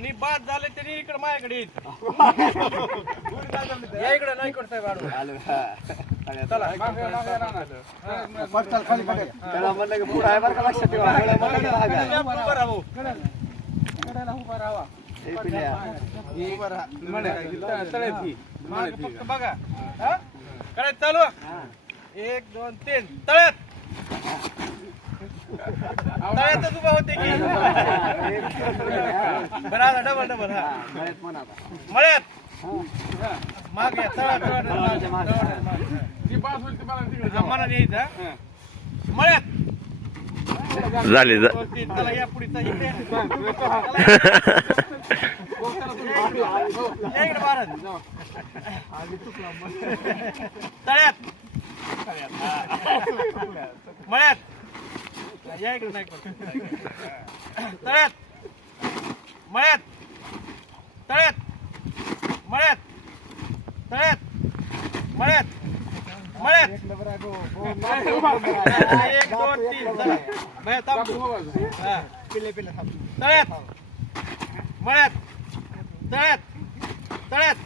आणि बाद झाले तरी इकडे माझ्याकडे येईल. या इकडे नाही इकडे साहेब आडू. चला त्याला म्हणलं की पुढं आहे बरं का, लक्षात ठेवा. उभं राहा भाऊ. मागं फक्त बघा. हा? करायचं चालू. 1 2 3 तळ्यात. तळ्यातच उभा होते की बरं आता डबल हा मळ्यात माग या तळ्यात मला न्यायचं मळ्यात झाले चला या पुढे इकडे महाराज तळ्यात मळ्यात या इकडे नाही तळ्यात मळ्यात तळ्यात मळ्यात तळ्यात मळ्यात मळ्यात 1 2 3 तळ्यात मळ्यात तळ्यात तळ्यात